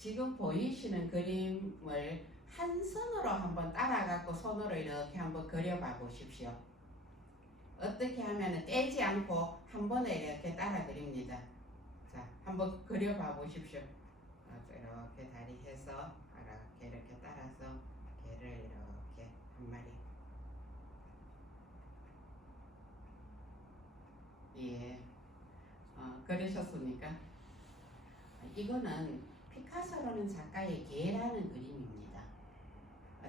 지금 보이시는 그림을 한 선으로 한번 따라갖고 손으로 이렇게 한번 그려봐 보십시오. 어떻게 하면 떼지 않고 한 번에 이렇게 따라 그립니다. 자, 한번 그려봐 보십시오. 이렇게 다리 해서 이렇게 따라서 개를 이렇게 한 마리. 예, 그러셨습니까? 이거는 피카소라는 작가의 개라는 그림입니다.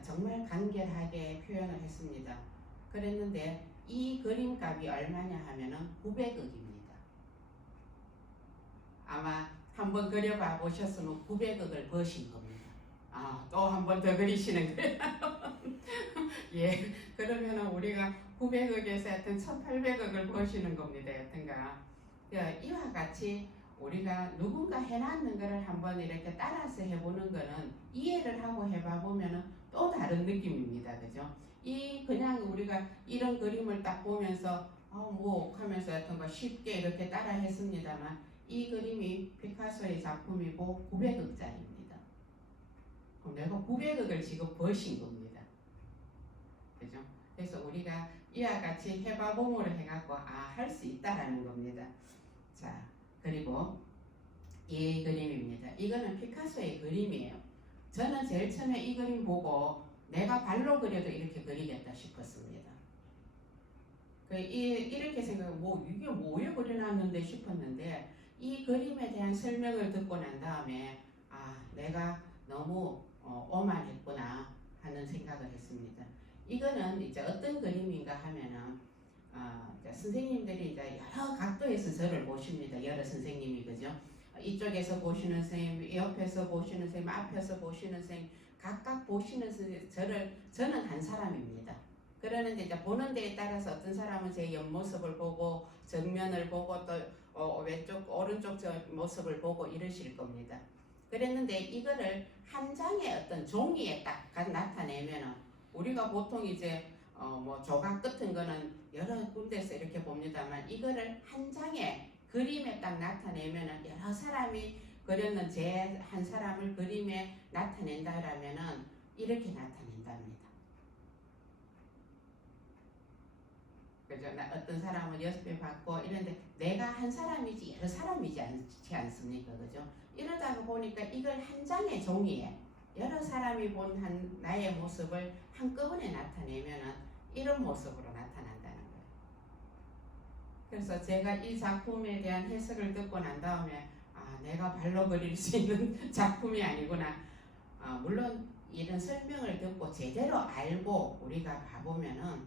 정말 간결하게 표현을 했습니다. 그랬는데 이 그림값이 얼마냐 하면은 900억입니다. 아마 한번 그려봐 보셨으면 900억을 버신 겁니다. 또 한 번 더 그리시는 거예요. 예, 그러면은 우리가 900억에서 하여튼 1800억을 버시는 겁니다. 여튼가. 이와 같이 우리가 누군가 해놨는 거를 한번 이렇게 따라서 해보는 거는 이해를 하고 해봐 보면은 또 다른 느낌입니다. 그죠? 그냥 우리가 이런 그림을 딱 보면서 뭐 하면서 하여튼 쉽게 이렇게 따라 했습니다만 이 그림이 피카소의 작품이고 900억짜리입니다. 그럼 내가 900억을 지금 버신 겁니다. 그죠? 그래서 우리가 이와 같이 해봐봄으로 해갖고 할 수 있다라는 겁니다. 자, 그리고 이 그림입니다. 이거는 피카소의 그림이에요. 저는 제일 처음에 이 그림 보고 내가 발로 그려도 이렇게 그리겠다 싶었습니다. 이렇게 생각하고 이게 뭐에 그려놨는데 싶었는데 이 그림에 대한 설명을 듣고 난 다음에 내가 너무 오만했구나 하는 생각을 했습니다. 이거는 이제 어떤 그림인가 하면은 선생님들이 이제 여러 각도에서 저를 보십니다. 여러 선생님이 그죠? 이쪽에서 보시는 선생님, 옆에서 보시는 선생님, 앞에서 보시는 선생님, 각각 보시는 선생님, 저는 한 사람입니다. 그러는데 이제 보는 데에 따라서 어떤 사람은 제 옆모습을 보고 정면을 보고 또 왼쪽, 오른쪽 저 모습을 보고 이러실 겁니다. 그랬는데 이거를 한 장의 어떤 종이에 딱 나타내면은 우리가 보통 이제 뭐 조각 같은 거는 여러 군데서 이렇게 봅니다만 이거를 한 장의 그림에 딱 나타내면은 여러 사람이 그렸는 제 한 사람을 그림에 나타낸다라면은 이렇게 나타낸답니다. 그죠? 어떤 사람은 연습해 받고 이런데 내가 한 사람이지 여러 사람이지 않지 않습니까? 그죠? 이러다가 보니까 이걸 한 장의 종이에 여러 사람이 본 나의 모습을 한꺼번에 나타내면은 이런 모습으로 나타난다는 거예요. 그래서 제가 이 작품에 대한 해석을 듣고 난 다음에 내가 발로 그릴 수 있는 작품이 아니구나. 물론 이런 설명을 듣고 제대로 알고 우리가 봐보면은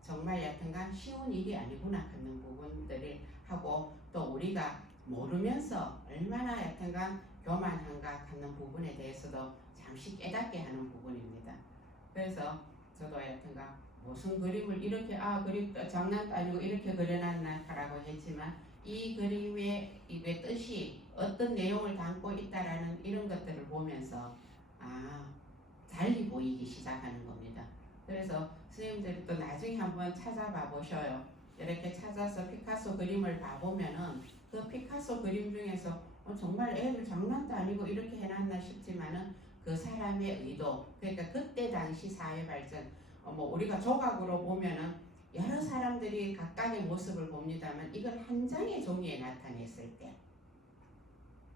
정말 여튼간 쉬운 일이 아니구나 하는 부분들을 하고 또 우리가 모르면서 얼마나 여튼간 교만한가 하는 부분에 대해서도 잠시 깨닫게 하는 부분입니다. 그래서 저도 여튼간 무슨 그림을 이렇게 그림 장난도 아니고 이렇게 그려놨나 라고 했지만 이 그림의 뜻이 어떤 내용을 담고 있다라는 이런 것들을 보면서 달리 보이기 시작하는 겁니다. 그래서 선생님들이 또 나중에 한번 찾아봐 보셔요. 이렇게 찾아서 피카소 그림을 봐보면은 그 피카소 그림 중에서 정말 애들 장난도 아니고 이렇게 해놨나 싶지만은 그 사람의 의도, 그러니까 그때 당시 사회 발전, 우리가 조각으로 보면은 여러 사람들이 각각의 모습을 봅니다만 이걸 한 장의 종이에 나타냈을 때,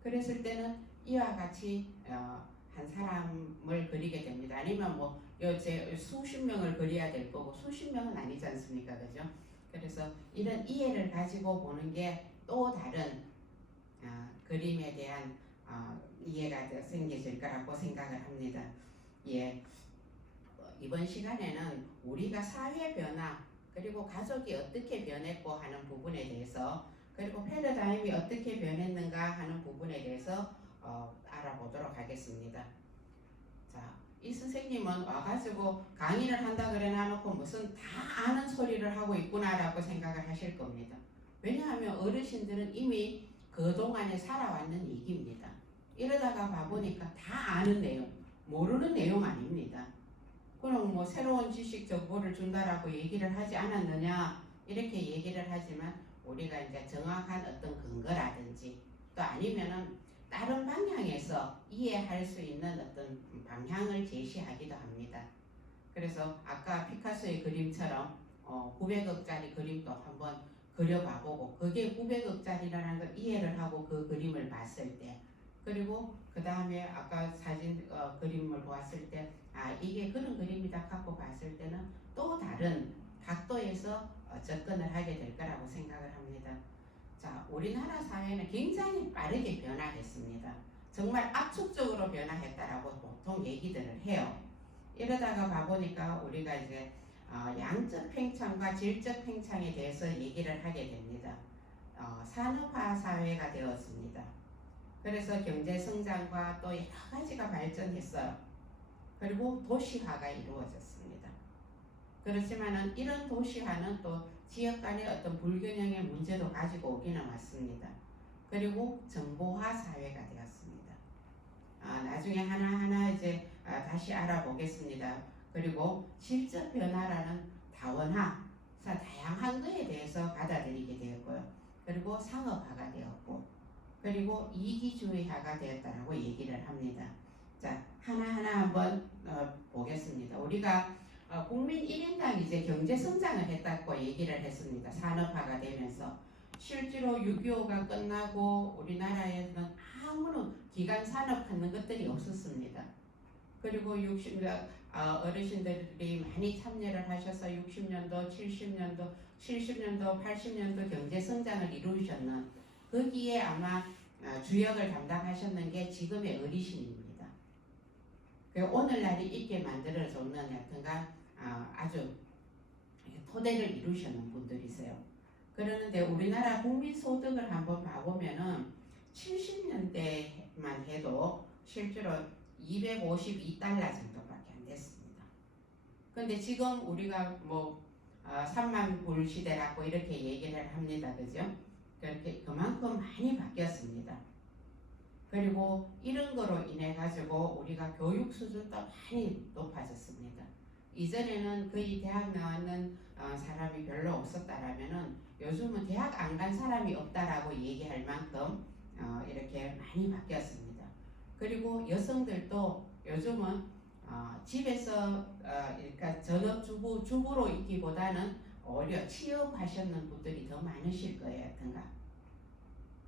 그랬을 때는 이와 같이 한 사람을 그리게 됩니다. 아니면 제 수십 명을 그려야 될 거고 수십 명은 아니지 않습니까? 그죠? 그래서 이런 이해를 가지고 보는 게 또 다른 그림에 대한 이해가 생겨질 거라고 생각을 합니다. 예. 이번 시간에는 우리가 사회 변화 그리고 가족이 어떻게 변했고 하는 부분에 대해서 그리고 패러다임이 어떻게 변했는가 하는 부분에 대해서 알아보도록 하겠습니다. 자, 이 선생님은 와가지고 강의를 한다 그래 놔놓고 무슨 다 아는 소리를 하고 있구나라고 생각을 하실 겁니다. 왜냐하면 어르신들은 이미 그동안에 살아왔는 얘기입니다. 이러다가 봐보니까 다 아는 내용, 모르는 내용 아닙니다. 그럼 새로운 지식 정보를 준다라고 얘기를 하지 않았느냐 이렇게 얘기를 하지만 우리가 이제 정확한 어떤 근거라든지 또 아니면은 다른 방향에서 이해할 수 있는 어떤 방향을 제시하기도 합니다. 그래서 아까 피카소의 그림처럼 900억짜리 그림도 한번 그려봐보고 그게 900억짜리라는 걸 이해를 하고 그 그림을 봤을 때 그리고 그 다음에 아까 사진 그림을 보았을 때 이게 그런 그림이다 갖고 봤을 때는 또 다른 각도에서 접근을 하게 될 거라고 생각을 합니다. 자, 우리나라 사회는 굉장히 빠르게 변화했습니다. 정말 압축적으로 변화했다라고 보통 얘기들을 해요. 이러다가 봐보니까 우리가 이제 양적 팽창과 질적 팽창에 대해서 얘기를 하게 됩니다. 산업화 사회가 되었습니다. 그래서 경제 성장과 또 여러 가지가 발전했어요. 그리고 도시화가 이루어졌습니다. 그렇지만은 이런 도시화는 또 지역 간의 어떤 불균형의 문제도 가지고 오기는 왔습니다. 그리고 정보화 사회가 되었습니다. 나중에 하나하나 이제 다시 알아보겠습니다. 그리고 질적 변화라는 다원화, 다양한 것에 대해서 받아들이게 되었고요. 그리고 상업화가 되었고, 그리고 이기주의화가 되었다라고 얘기를 합니다. 자, 하나하나 한번 보겠습니다. 우리가 국민 1인당 이제 경제 성장을 했다고 얘기를 했습니다. 산업화가 되면서 실제로 6.25가 끝나고 우리나라에는 아무런 기간 산업 하는 것들이 없었습니다. 그리고 60년 어르신들이 많이 참여를 하셔서 60년도, 70년도, 80년도 경제 성장을 이루셨는 거기에 아마 주역을 담당하셨는 게 지금의 어르신입니다. 오늘날이 있게 만들어줬는 여튼간 아주 토대를 이루셨는 분들이세요. 그러는데 우리나라 국민소득을 한번 봐보면은 70년대만 해도 실제로 252달러 정도밖에 안 됐습니다. 근데 지금 우리가 3만 불 시대라고 이렇게 얘기를 합니다. 그죠? 그렇게 그만큼 많이 바뀌었습니다. 그리고 이런 거로 인해 가지고 우리가 교육 수준도 많이 높아졌습니다. 이전에는 거의 대학 나왔는 사람이 별로 없었다라면은 요즘은 대학 안 간 사람이 없다라고 얘기할 만큼 이렇게 많이 바뀌었습니다. 그리고 여성들도 요즘은 집에서 그러니까 전업주부로 있기보다는 오히려 취업하셨는 분들이 더 많으실 거예요. 하여튼가.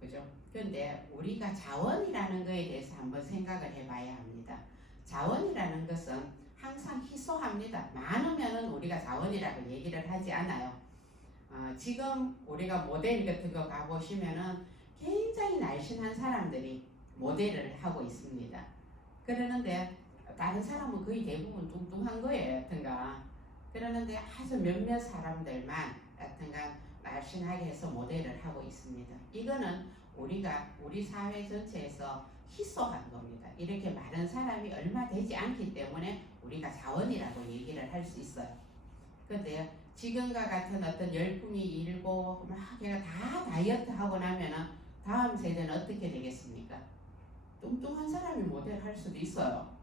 그죠? 그런데 우리가 자원이라는 것에 대해서 한번 생각을 해봐야 합니다. 자원이라는 것은 항상 희소합니다. 많으면은 우리가 자원이라고 얘기를 하지 않아요. 지금 우리가 모델 같은 거 가보시면은 굉장히 날씬한 사람들이 모델을 하고 있습니다. 그러는데 다른 사람은 거의 대부분 뚱뚱한 거예요. 여튼가. 그러는데 아주 몇몇 사람들만 여튼가 날씬하게 해서 모델을 하고 있습니다. 이거는 우리 사회 전체에서 희소한 겁니다. 이렇게 많은 사람이 얼마 되지 않기 때문에 우리가 자원이라고 얘기를 할 수 있어요. 근데 지금과 같은 어떤 열풍이 일고 막 걔가 다 다이어트 하고 나면은 다음 세대는 어떻게 되겠습니까? 뚱뚱한 사람이 모델 할 수도 있어요.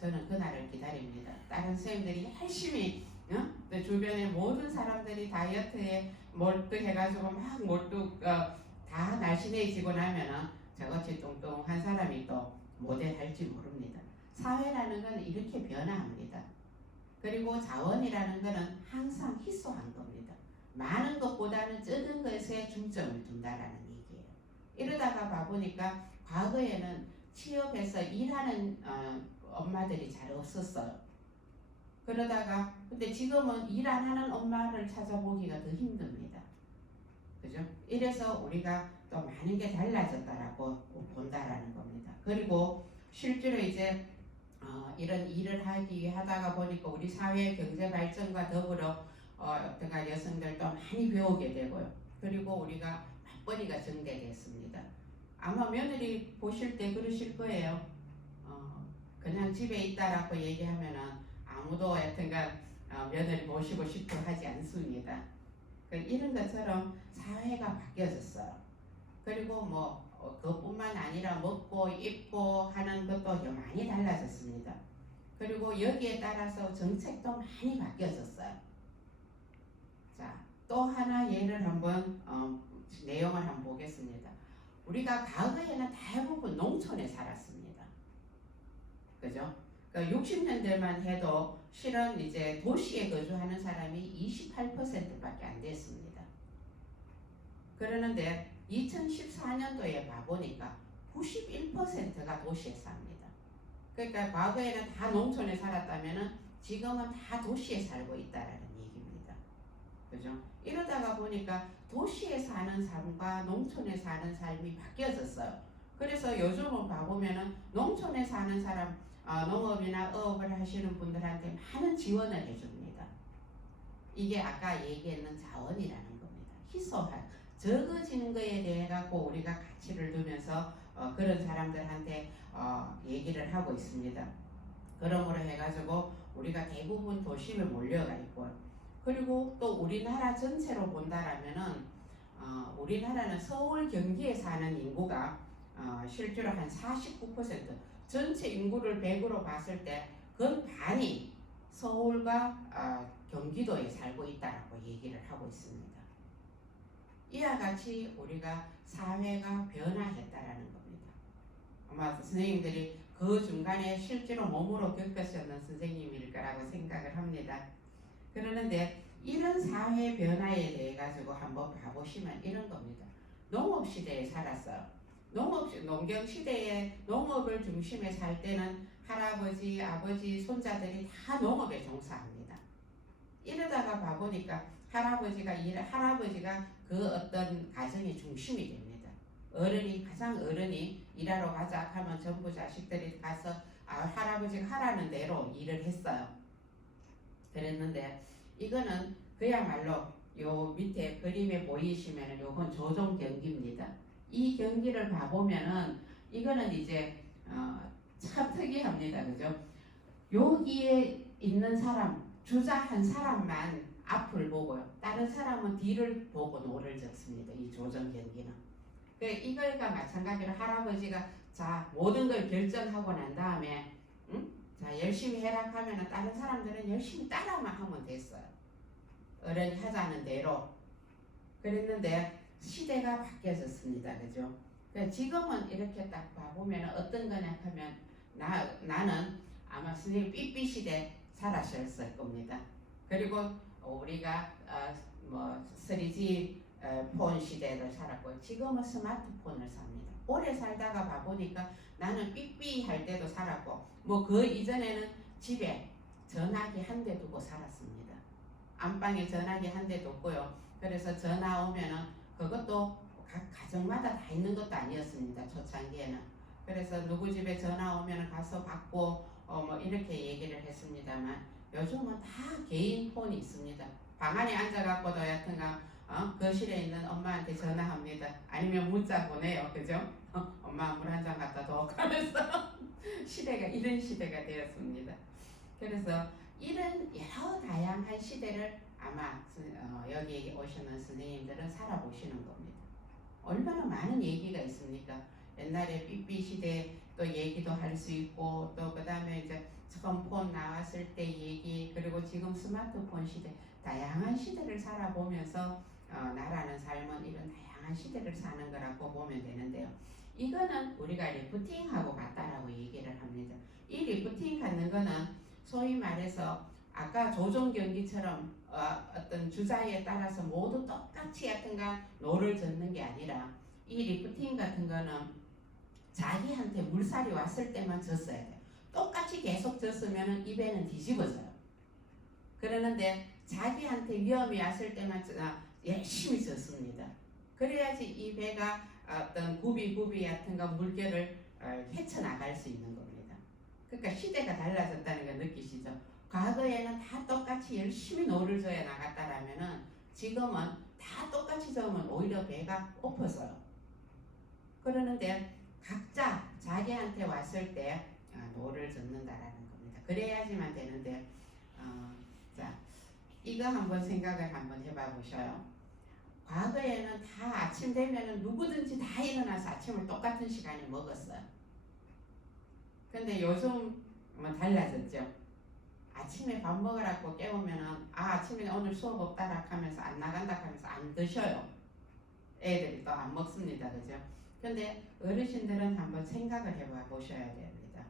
저는 그날을 기다립니다. 다른 선생님들이 열심히 또 주변에 모든 사람들이 다이어트에 몰두해가지고 막 다 날씬해지고 나면은 저같이 뚱뚱한 사람이 또 모델 할지 모릅니다. 사회라는 건 이렇게 변화합니다. 그리고 자원이라는 것은 항상 희소한 겁니다. 많은 것보다는 적은 것에 중점을 둔다라는 얘기예요. 이러다가 봐보니까 과거에는 취업해서 일하는 엄마들이 잘 없었어요. 그러다가 근데 지금은 일 안 하는 엄마를 찾아보기가 더 힘듭니다. 그죠? 이래서 우리가 또 많은 게 달라졌다라고 본다라는 겁니다. 그리고 실제로 이제 이런 일을 하다가 보니까 우리 사회 경제 발전과 더불어 어떤가 여성들도 많이 배우게 되고요. 그리고 우리가 맞벌이가 증대됐습니다. 아마 며느리 보실 때 그러실 거예요. 그냥 집에 있다라고 얘기하면은 아무도 여튼가 며느리 모시고 싶어 하지 않습니다. 이런 것처럼 사회가 바뀌어졌어요. 그리고 그것뿐만 아니라 먹고 입고 하는 것도 많이 달라졌습니다. 그리고 여기에 따라서 정책도 많이 바뀌어졌어요. 자, 또 하나 예를 한번 내용을 한번 보겠습니다. 우리가 과거에는 대부분 농촌에 살았습니다. 그죠? 그러니까 60년대만 해도 실은 이제 도시에 거주하는 사람이 28%밖에 안 됐습니다. 그러는데 2014년도에 봐보니까 91%가 도시에 삽니다. 그러니까 과거에는 다 농촌에 살았다면은 지금은 다 도시에 살고 있다라는 얘기입니다. 그죠? 이러다가 보니까 도시에 사는 삶과 농촌에 사는 삶이 바뀌어졌어요. 그래서 요즘은 봐보면은 농촌에 사는 사람, 농업이나 어업을 하시는 분들한테 많은 지원을 해줍니다. 이게 아까 얘기했는 자원이라는 겁니다. 희소한 적어지는 거에 대해 갖고 우리가 가치를 두면서 그런 사람들한테 얘기를 하고 있습니다. 그러므로 해가지고 우리가 대부분 도심에 몰려가 있고, 그리고 또 우리나라 전체로 본다라면은 우리나라는 서울 경기에 사는 인구가 실제로 한 49%, 전체 인구를 100으로 봤을 때 그 반이 서울과 경기도에 살고 있다라고 얘기를 하고 있습니다. 이와 같이 우리가 사회가 변화했다라는 겁니다. 아마 선생님들이 그 중간에 실제로 몸으로 겪으셨는 선생님일 거라고 생각을 합니다. 그러는데 이런 사회 변화에 대해 가지고 한번 봐보시면 이런 겁니다. 농업 시대에 살았어요. 농경 시대에 농업을 중심에 살 때는 할아버지, 아버지, 손자들이 다 농업에 종사합니다. 이러다가 봐보니까 할아버지가 그 어떤 가정의 중심이 됩니다. 가장 어른이 일하러 가자 하면 전부 자식들이 가서 할아버지가 하라는 대로 일을 했어요. 그랬는데 이거는 그야말로 요 밑에 그림에 보이시면 요건 조정 경기입니다. 이 경기를 봐보면은 이거는 이제 참 특이합니다. 그죠? 여기에 있는 사람, 주자 한 사람만 앞을 보고요. 다른 사람은 뒤를 보고 노를 젓습니다. 이 조정 경기는. 이거가 마찬가지로 할아버지가 자 모든 걸 결정하고 난 다음에 자 열심히 해라 하면은 다른 사람들은 열심히 따라만 하면 됐어요. 어른이 하자는 대로. 그랬는데 시대가 바뀌어졌습니다. 그죠? 지금은 이렇게 딱 봐보면 어떤 거냐 하면 나는 아마 선생님 삐삐 시대 살았을 겁니다. 그리고 우리가 3G 폰 시대를 살았고 지금은 스마트폰을 삽니다. 오래 살다가 봐보니까 나는 삐삐 할 때도 살았고 그 이전에는 집에 전화기 한 대 두고 살았습니다. 안방에 전화기 한 대 뒀고요. 그래서 전화 오면은 그것도 각 가정마다 다 있는 것도 아니었습니다. 초창기에는. 그래서 누구 집에 전화 오면은 가서 받고 이렇게 얘기를 했습니다만 요즘은 다 개인 폰이 있습니다. 방 안에 앉아갖고도 여튼가 거실에 있는 엄마한테 전화합니다. 아니면 문자 보내요. 그죠? 엄마 물 한 잔 갖다 줘 하면서 시대가 이런 시대가 되었습니다. 그래서 이런 여러 다양한 시대를 아마 여기 오시는 선생님들은 살아보시는 겁니다. 얼마나 많은 얘기가 있습니까? 옛날에 삐삐 시대 또 얘기도 할 수 있고 또 그 다음에 이제 처음 폰 나왔을 때 얘기, 그리고 지금 스마트폰 시대, 다양한 시대를 살아보면서 나라는 삶은 이런 다양한 시대를 사는 거라고 보면 되는데요. 이거는 우리가 리프팅하고 같다라고 얘기를 합니다. 이 리프팅 갖는 거는 소위 말해서 아까 조정 경기처럼 어떤 주자에 따라서 모두 똑같이 하여튼가 노를 젓는 게 아니라 이 리프팅 같은 거는 자기한테 물살이 왔을 때만 젓어야 돼요. 똑같이 계속 젓으면 이 배는 뒤집어져요. 그러는데 자기한테 위험이 왔을 때만 열심히 젓습니다. 그래야지 이 배가 어떤 구비 같은 거 물결을 헤쳐나갈 수 있는 겁니다. 그러니까 시대가 달라졌다는 걸 느끼시죠? 과거에는 다 똑같이 열심히 노를 져야 나갔다라면은 지금은 다 똑같이 저으면 오히려 배가 엎어져요. 그러는데 각자 자기한테 왔을 때 노를 젓는다라는 겁니다. 그래야지만 되는데 자 이거 한번 생각을 한번 해봐 보셔요. 과거에는 다 아침 되면은 누구든지 다 일어나서 아침을 똑같은 시간에 먹었어요. 근데 요즘은 달라졌죠. 아침에 밥 먹으라고 깨우면은 아침에 오늘 수업 없다라 하면서 안 나간다 하면서 안 드셔요. 애들이 또 안 먹습니다. 그죠? 근데 어르신들은 한번 생각을 해봐 보셔야 됩니다.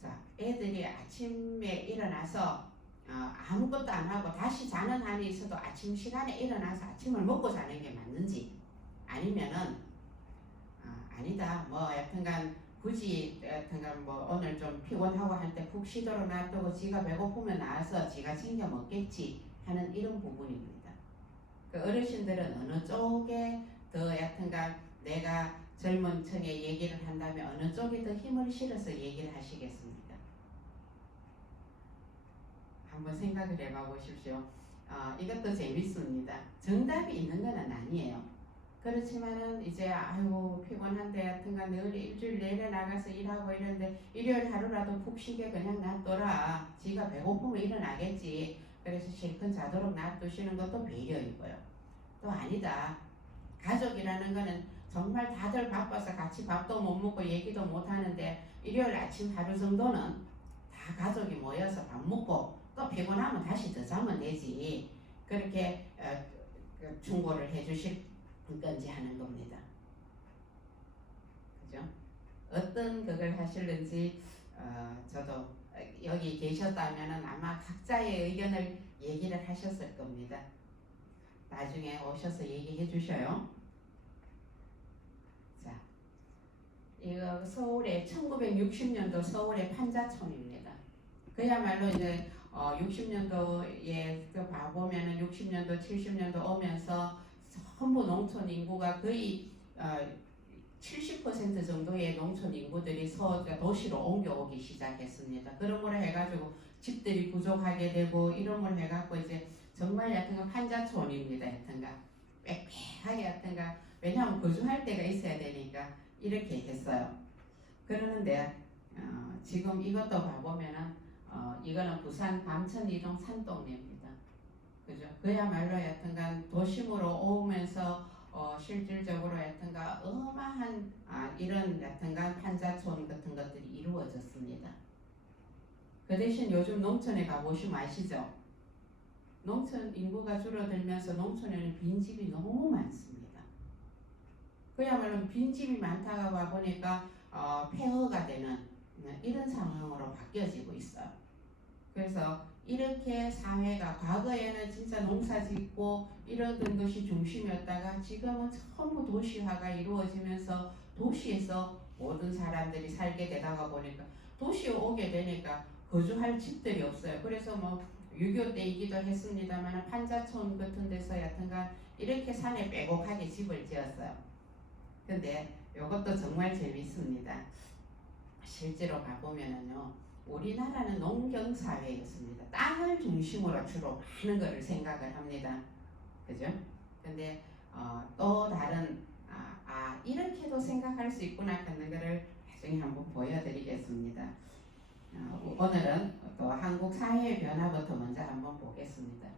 자, 애들이 아침에 일어나서 아무것도 안 하고 다시 자는 한이 있어도 아침 시간에 일어나서 아침을 먹고 자는 게 맞는지, 아니면은 아니다 뭐 여튼간 굳이 여튼간 뭐 오늘 좀 피곤하고 할 때 푹 쉬도록 놔두고 지가 배고프면 나와서 지가 챙겨 먹겠지 하는 이런 부분입니다. 그 어르신들은 어느 쪽에 더 여튼간 내가 젊은 층에 얘기를 한다면 어느 쪽에 더 힘을 실어서 얘기를 하시겠습니까? 한번 생각을 해봐 보십시오. 이것도 재밌습니다. 정답이 있는 건 아니에요. 그렇지만은 이제 아이고 피곤한데 여튼간 늘 일주일 내내 나가서 일하고 이런데 일요일 하루라도 푹 쉬게 그냥 놔둬라. 지가 배고프면 일어나겠지. 그래서 실컷 자도록 놔두시는 것도 배려이고요. 또 아니다. 가족이라는 거는 정말 다들 바빠서 같이 밥도 못 먹고 얘기도 못 하는데 일요일 아침 하루 정도는 다 가족이 모여서 밥 먹고 또 피곤하면 다시 더 자면 되지. 그렇게 충고를 해주실 건지 하는 겁니다. 그죠? 어떤 그걸 하실는지 저도 여기 계셨다면 아마 각자의 의견을 얘기를 하셨을 겁니다. 나중에 오셔서 얘기해 주셔요. 자, 이거 서울의 1960년도 서울의 판자촌입니다. 그야말로 이제 60년도에 봐보면은 60년도, 70년도 오면서 전부 농촌 인구가 거의 70% 정도의 농촌 인구들이 도시로 옮겨오기 시작했습니다. 그러므로 해가지고 집들이 부족하게 되고 이러므로 해갖고 이제 정말 여튼가 판자촌입니다. 여튼가 빽빽하게 여튼가 왜냐하면 거주할 데가 있어야 되니까 이렇게 했어요. 그러는데 지금 이것도 봐보면은 이거는 부산 감천이동 산동네입니다. 그죠? 그야말로 여튼간 도심으로 오면서 실질적으로 여튼가 어마한 이런 여튼간 판자촌 같은 것들이 이루어졌습니다. 그 대신 요즘 농촌에 가보시면 아시죠? 농촌 인구가 줄어들면서 농촌에는 빈집이 너무 많습니다. 그야말로 빈집이 많다가 와보니까 폐허가 되는 이런 상황으로 바뀌어지고 있어요. 그래서 이렇게 사회가 과거에는 진짜 농사 짓고 이러던 것이 중심이었다가 지금은 전부 도시화가 이루어지면서 도시에서 모든 사람들이 살게 되다가 보니까 도시에 오게 되니까 거주할 집들이 없어요. 그래서 뭐 6.25 때이기도 했습니다만 판자촌 같은 데서 여튼간 이렇게 산에 빼곡하게 집을 지었어요. 근데 이것도 정말 재밌습니다. 실제로 가보면은요, 우리나라는 농경사회였습니다. 땅을 중심으로 주로 많은 것을 생각을 합니다. 그죠? 근데 또 다른 이렇게도 생각할 수 있구나 하는 것을 나중에 한번 보여드리겠습니다. 오늘은 또 한국 사회의 변화부터 먼저 한번 보겠습니다.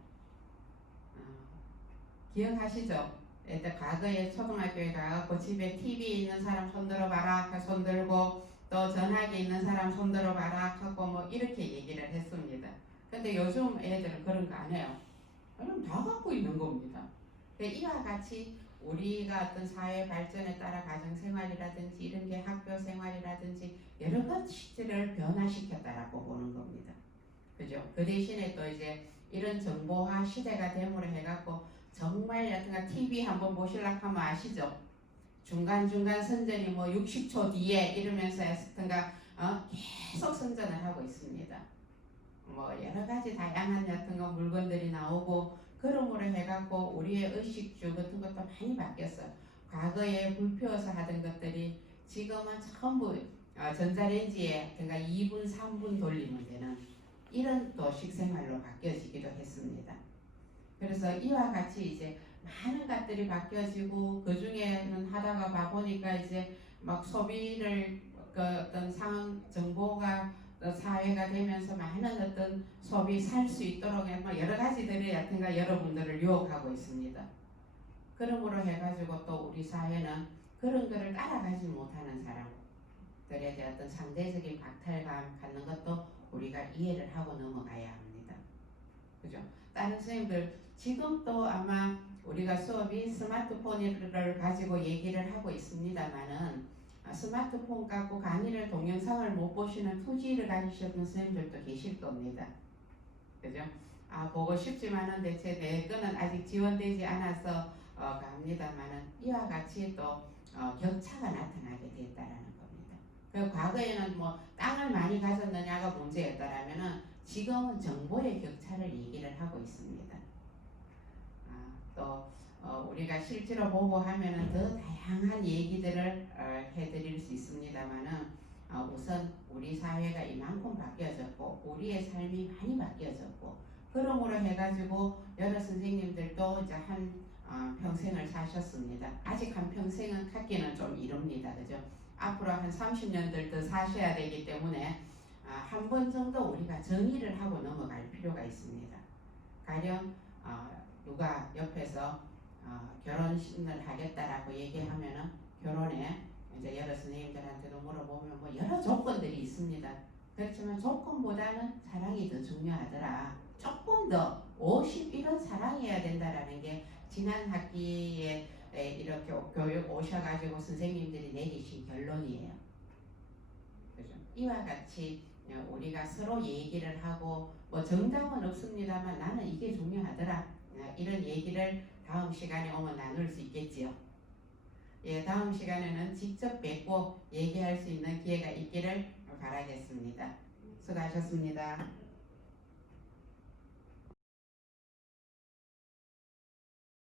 기억하시죠? 일단 과거에 초등학교에 가고 집에 TV 있는 사람 손들어 봐라 손들고 또 전화기 있는 사람 손들어 봐라 하고 뭐 이렇게 얘기를 했습니다. 근데 요즘 애들은 그런 거 안 해요. 그럼 다 갖고 있는 겁니다. 이와 같이 우리가 어떤 사회 발전에 따라 가정 생활이라든지 이런 게 학교 생활이라든지 여러 가지들을 변화시켰다라고 보는 겁니다. 그죠? 그 대신에 또 이제 이런 정보화 시대가 됨으로 해갖고 정말 여튼가 TV 한번 보실락 하면 아시죠? 중간중간 선전이 뭐 60초 뒤에 이러면서 여튼가 계속 선전을 하고 있습니다. 뭐 여러 가지 다양한 여튼 거 물건들이 나오고 그러므로 해갖고 우리의 의식주 같은 것도 많이 바뀌었어요. 과거에 불 피워서 하던 것들이 지금은 전부 전자레인지에 그러니까 2분, 3분 돌리면 되는 이런 또 식생활로 바뀌어지기도 했습니다. 그래서 이와 같이 이제 많은 것들이 바뀌어지고 그 중에는 하다가 봐보니까 이제 막 소비를 어떤 상황 정보가 사회가 되면서 많은 어떤 소비 살 수 있도록 여러 가지들이 여튼가 여러분들을 유혹하고 있습니다. 그러므로 해가지고 또 우리 사회는 그런 거를 따라가지 못하는 사람들에 대한 어떤 상대적인 박탈감 갖는 것도 우리가 이해를 하고 넘어가야 합니다. 그죠? 다른 선생님들 지금 또 아마 우리가 수업이 스마트폰을 가지고 얘기를 하고 있습니다만은 스마트폰 갖고 강의를 동영상을 못 보시는 투지를 가지셨던 선생님들도 계실 겁니다. 그죠? 보고 싶지만은 대체 내 거는 아직 지원되지 않아서 갑니다만은 이와 같이 또 격차가 나타나게 됐다라는 겁니다. 그 과거에는 뭐 땅을 많이 가졌느냐가 문제였다라면은 지금은 정보의 격차를 얘기를 하고 있습니다. 또 우리가 실제로 보고 하면은 더 다양한 얘기들을 해드릴 수 있습니다만은 우선 우리 사회가 이만큼 바뀌어졌고 우리의 삶이 많이 바뀌어졌고 그러므로 해가지고 여러 선생님들도 이제 한 평생을 사셨습니다. 아직 한 평생은 갖기는 좀 이릅니다. 그죠? 앞으로 한 30년들 더 사셔야 되기 때문에 한 번 정도 우리가 정의를 하고 넘어갈 필요가 있습니다. 가령 누가 옆에서 결혼을 하겠다라고 얘기하면은 결혼에 이제 여러 선생님들한테도 물어보면 뭐 여러 조건들이 있습니다. 그렇지만 조건보다는 사랑이 더 중요하더라. 조금 더 50 이런 사랑해야 된다라는 게 지난 학기에 이렇게 교육 오셔가지고 선생님들이 내리신 결론이에요. 그죠? 이와 같이 우리가 서로 얘기를 하고 뭐 정답은 없습니다만 나는 이게 중요하더라. 이런 얘기를 다음 시간에 오면 나눌 수 있겠지요. 예, 다음 시간에는 직접 뵙고 얘기할 수 있는 기회가 있기를 바라겠습니다. 수고하셨습니다.